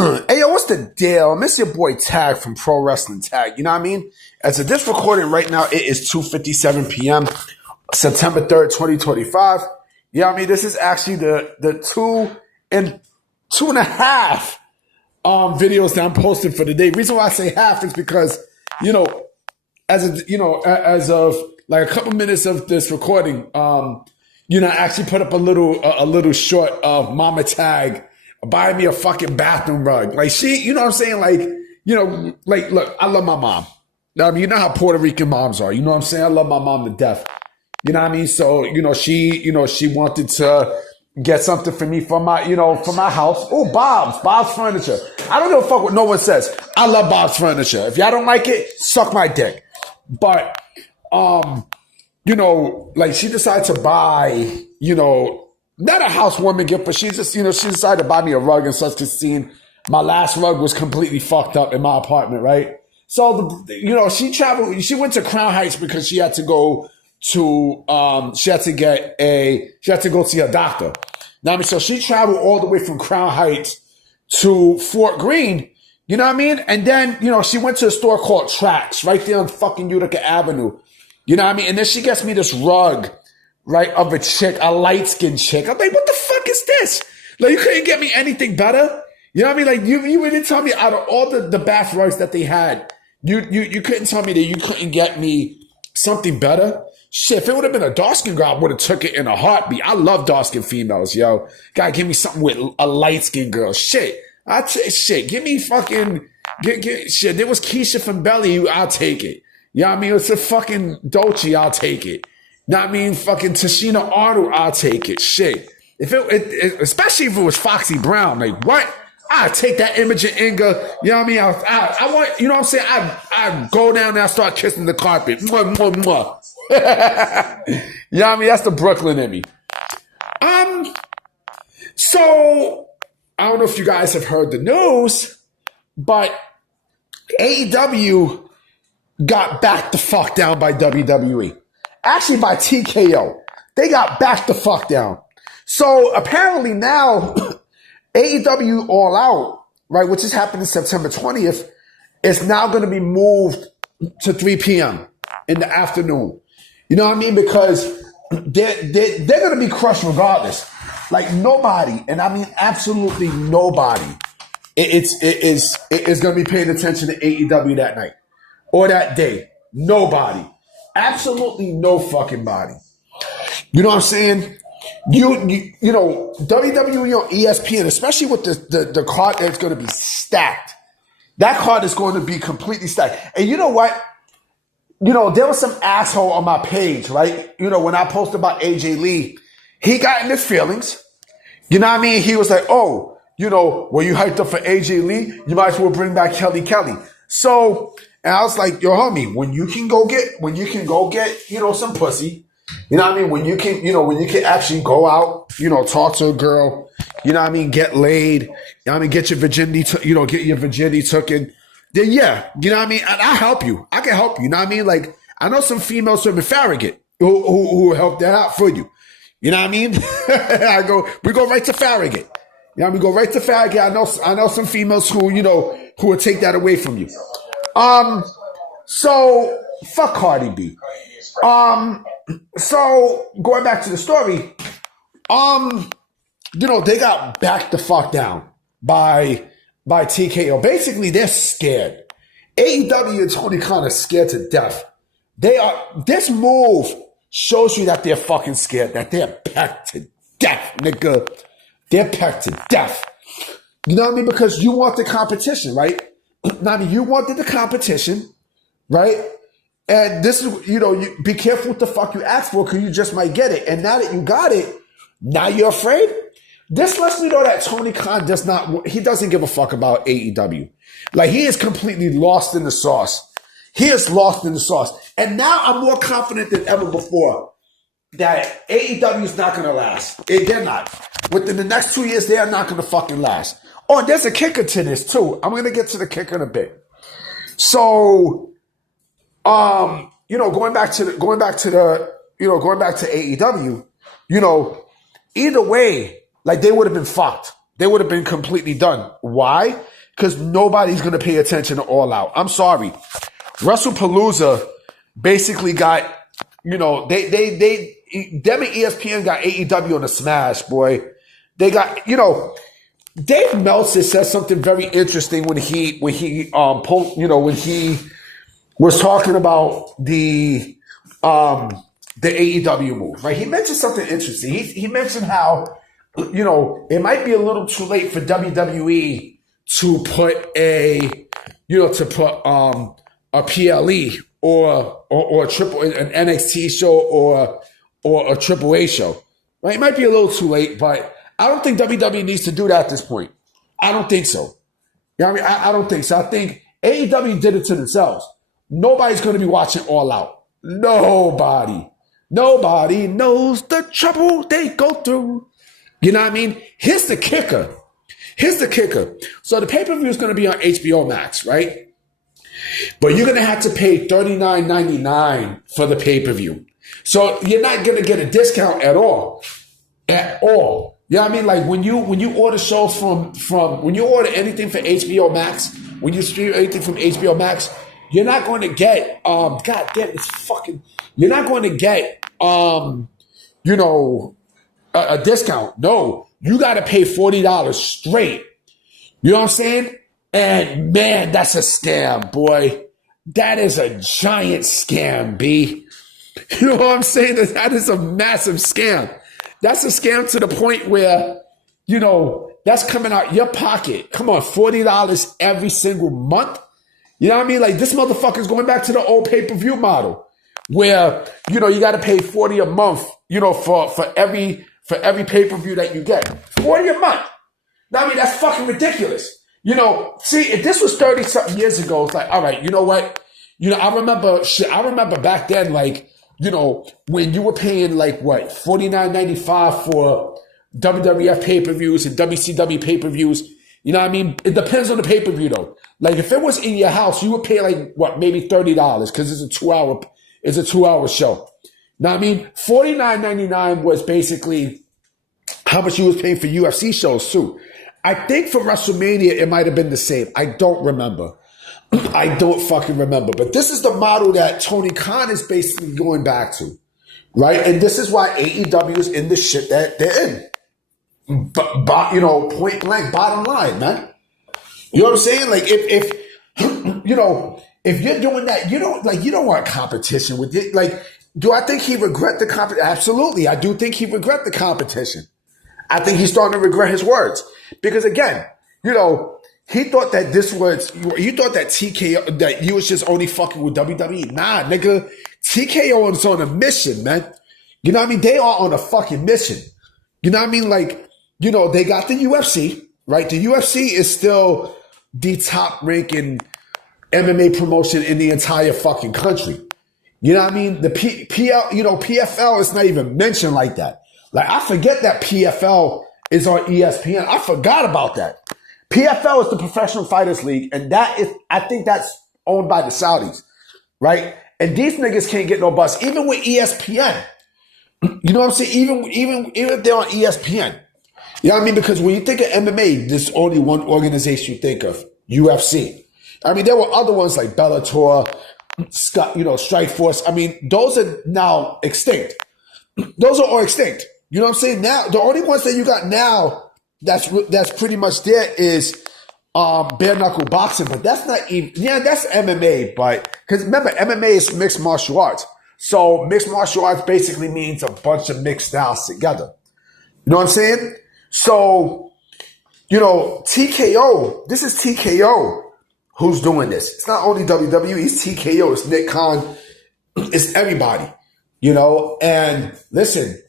Hey, yo, what's the deal? I miss your boy Tag from Pro Wrestling Tag. You know what I mean? As of this recording right now, it is 2:57 p.m., September 3rd, 2025. You know what I mean? This is actually the two and a half videos that I'm posting for the day. Reason why I say half is because, as of like a couple minutes of this recording, I actually put up a little short of Mama Tag buying me a fucking bathroom rug. Like she, you know what I'm saying? Like, look, I love my mom. I mean, you know how Puerto Rican moms are. You know what I'm saying? I love my mom to death. You know what I mean? So, she wanted to get something for me for my house. Oh, Bob's Furniture. I don't give a fuck what no one says. I love Bob's Furniture. If y'all don't like it, suck my dick. But, she decided to buy, not a housewarming gift, but she decided to buy me a rug and such, because seeing my last rug was completely fucked up in my apartment, right? So, she went to Crown Heights because she had to go she had to go see a doctor. Now, I mean, so she traveled all the way from Crown Heights to Fort Greene, you know what I mean? And then, she went to a store called Tracks right there on fucking Utica Avenue, you know what I mean? And then she gets me this rug, right, of a chick, a light-skinned chick. I'm like, what the fuck is this? Like, you couldn't get me anything better? You know what I mean? Like, you didn't tell me out of all the bath rugs that they had, you couldn't tell me that you couldn't get me something better? Shit, if it would have been a dark-skinned girl, I would have took it in a heartbeat. I love dark-skinned females, yo. Gotta give me something with a light-skinned girl. Shit. Give me fucking, shit. There was Keisha from Belly, I'll take it. You know what I mean? It's a fucking Dolce, I'll take it. You know what I mean? Fucking Tashina Arnold, I'll take it. Shit. If especially if it was Foxy Brown, like what? I'd take that Imogen Inga, you know what I mean? I want, you know what I'm saying? I go down there and start kissing the carpet. Mwah, mwah, mwah. You know what I mean? That's the Brooklyn in me. So I don't know if you guys have heard the news, but AEW got backed the fuck down by WWE. Actually, by TKO. They got backed the fuck down. So apparently now, AEW All Out, right, which is happening September 20th, is now going to be moved to 3 p.m. in the afternoon. You know what I mean? Because they're going to be crushed regardless. Like nobody, and I mean absolutely nobody, is going to be paying attention to AEW that night or that day. Nobody. Absolutely no fucking body. You know what I'm saying? You know, WWE on ESPN, especially with the card that's going to be stacked. That card is going to be completely stacked. And you know what? There was some asshole on my page, right? When I posted about AJ Lee, he got in his feelings. You know what I mean? He was like, oh, when you hyped up for AJ Lee, you might as well bring back Kelly. So, and I was like, yo, homie, when you can go get, some pussy, you know what I mean? When you can actually go out, talk to a girl, you know what I mean? Get laid, you know what I mean? Get your virginity, get your virginity taken. Then yeah, you know what I mean? And I help you. I can help you. You know what I mean? Like, I know some females from Farragut who will help that out for you. You know what I mean? We go right to Farragut. You know, we go right to Farragut. I know some females who will take that away from you. So fuck Cardi B. So going back to the story, they got backed the fuck down by TKO. Basically, they're scared. AEW and Tony Khan are scared to death. This move shows you that they're fucking scared, that they're packed to death, nigga. They're packed to death. You know what I mean? Because you want the competition, right? I mean, you wanted the competition, right? And this is, you be careful what the fuck you ask for, because you just might get it. And now that you got it, now you're afraid? This lets me know that Tony Khan he doesn't give a fuck about AEW. Like, he is completely lost in the sauce. He is lost in the sauce. And now I'm more confident than ever before that AEW is not going to last. They're not. Within the next 2 years, they are not going to fucking last. Oh, and there's a kicker to this too. I'm going to get to the kicker in a bit. So, going back to AEW, either way, like, they would have been fucked They would have been completely done. Why? Because nobody's going to pay attention to All Out. I'm sorry. Wrestlepalooza basically got, them and ESPN got AEW on the smash, boy. They got, Dave Meltzer said something very interesting when he was talking about the AEW move, right? He mentioned something interesting. He mentioned how, it might be a little too late for WWE to put a PLE or a an NXT show or a Triple A show, right? It might be a little too late, but I don't think WWE needs to do that at this point. I don't think so. You know what I mean? I don't think so. I think AEW did it to themselves. Nobody's going to be watching All Out. Nobody knows the trouble they go through. You know what I mean? Here's the kicker. So the pay-per-view is going to be on HBO Max, right? But you're going to have to pay $39.99 for the pay-per-view. So you're not going to get a discount at all. At all. You know what I mean? Like when you order shows from when you order anything for HBO Max, when you stream anything from HBO Max, you're not going to get God damn, it's fucking, you're not going to get a discount. No, you got to pay $40 straight. You know what I'm saying? And man, that's a scam, boy. That is a giant scam, B. You know what I'm saying? That is a massive scam. That's a scam to the point where, that's coming out your pocket. Come on, $40 every single month. You know what I mean? Like this motherfucker's going back to the old pay-per-view model where, you got to pay $40 a month, for every pay-per-view that you get. $40 a month. I mean, that's fucking ridiculous. See, if this was 30-something years ago, it's like, all right, you know what? I remember back then, like, when you were paying like what, $49.95 for WWF pay-per-views and WCW pay-per-views. You know what I mean? It depends on the pay-per-view though. Like if it was in your house, you would pay like what, maybe $30 because it's a 2-hour show. Know what I mean? $49.99 was basically how much you was paying for UFC shows too. I think for WrestleMania, it might have been the same. I don't remember. I don't fucking remember. But this is the model that Tony Khan is basically going back to, right? And this is why AEW is in the shit that they're in. But point blank, bottom line, man. You know what I'm saying? Like if you're doing that, you don't want competition with it. Like, do I think he regret the competition? Absolutely. I do think he regret the competition. I think he's starting to regret his words. Because again, he thought that you thought that TKO, that you was just only fucking with WWE. Nah, nigga. TKO is on a mission, man. You know what I mean? They are on a fucking mission. You know what I mean? Like, they got the UFC, right? The UFC is still the top ranking MMA promotion in the entire fucking country. You know what I mean? The PFL is not even mentioned like that. Like, I forget that PFL is on ESPN. I forgot about that. PFL is the Professional Fighters League, and I think that's owned by the Saudis, right? And these niggas can't get no buzz, even with ESPN. You know what I'm saying? Even if they're on ESPN. You know what I mean? Because when you think of MMA, there's only one organization you think of, UFC. I mean, there were other ones like Bellator, Strikeforce. I mean, those are now extinct. Those are all extinct. You know what I'm saying? Now, the only ones that you got now that's pretty much there is bare knuckle boxing, but that's not even, that's MMA, but because remember, MMA is mixed martial arts. So mixed martial arts basically means a bunch of mixed styles together. You know what I'm saying? So, TKO, this is TKO who's doing this. It's not only WWE, it's TKO, it's Nick Khan, it's everybody, and listen,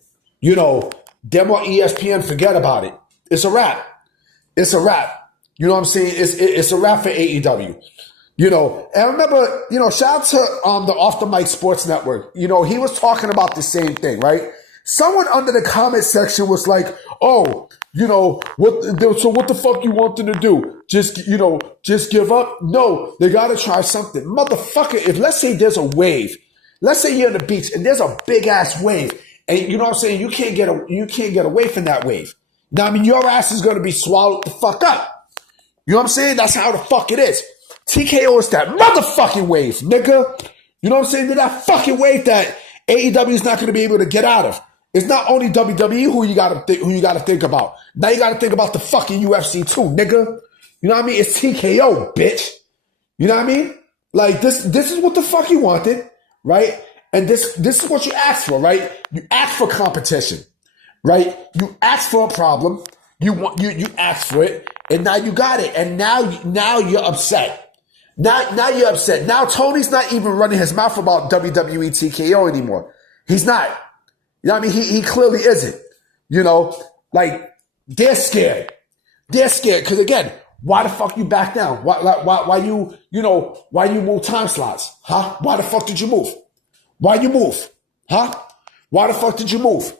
them on ESPN, forget about it. It's a wrap. It's a wrap. You know what I'm saying? It's a wrap for AEW. And remember, shout out to the Off the Mic Sports Network. He was talking about the same thing, right? Someone under the comment section was like, oh, what the fuck you want them to do? Just give up? No, they gotta try something. Motherfucker, if let's say there's a wave, let's say you're on the beach and there's a big ass wave, and you know what I'm saying, you can't get away from that wave. Now, I mean, your ass is going to be swallowed the fuck up. You know what I'm saying? That's how the fuck it is. TKO is that motherfucking wave, nigga. You know what I'm saying? They're that fucking wave that AEW is not going to be able to get out of. It's not only WWE who you got to think about. Now you got to think about the fucking UFC too, nigga. You know what I mean? It's TKO, bitch. You know what I mean? Like this is what the fuck you wanted, right? And this is what you asked for, right? You asked for competition, right? You asked for a problem. You asked for it, and now you got it. And now you're upset. Now you're upset. Now Tony's not even running his mouth about WWE TKO anymore. He's not. You know what I mean? He clearly isn't. You know, like they're scared. They're scared because again, why the fuck you back down? Why you move time slots? Huh? Why the fuck did you move? Why you move? Huh? Why the fuck did you move?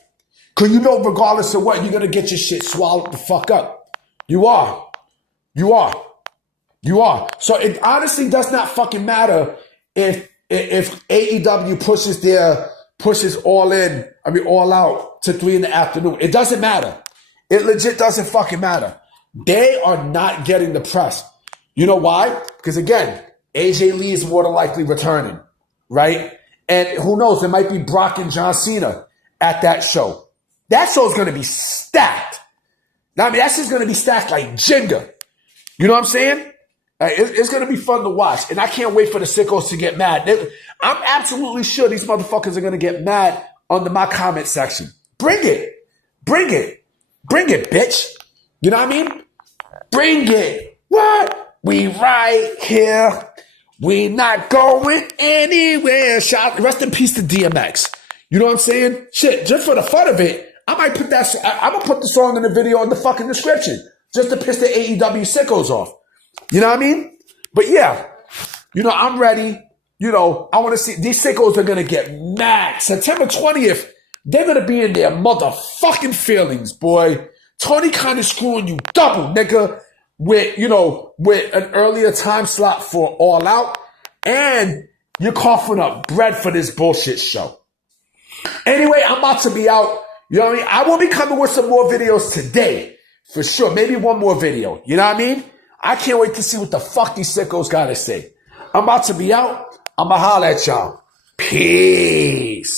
Because you know regardless of what, you're going to get your shit swallowed the fuck up. You are. So it honestly does not fucking matter if AEW pushes all out to 3 p.m. It doesn't matter. It legit doesn't fucking matter. They are not getting the press. You know why? Because again, AJ Lee is more than likely returning, right? And who knows? There might be Brock and John Cena at that show. That show's going to be stacked. Now, I mean, that's just going to be stacked like Jenga. You know what I'm saying? It's going to be fun to watch. And I can't wait for the sickos to get mad. I'm absolutely sure these motherfuckers are going to get mad under my comment section. Bring it, bitch. You know what I mean? Bring it. What? We right here. We not going anywhere. Rest in peace to DMX. You know what I'm saying? Shit, just for the fun of it, I'm gonna put the song in the video in the fucking description just to piss the AEW sickos off. You know what I mean? But yeah, you know, I'm ready. You know, I want to see these sickos are gonna get mad. September 20th, they're gonna be in their motherfucking feelings, boy. Tony kind of screwing you double, nigga, with an earlier time slot for All Out, and you're coughing up bread for this bullshit show. Anyway, I'm about to be out. You know what I mean? I will be coming with some more videos today, for sure. Maybe one more video. You know what I mean? I can't wait to see what the fuck these sickos got to say. I'm about to be out. I'm going to holler at y'all. Peace.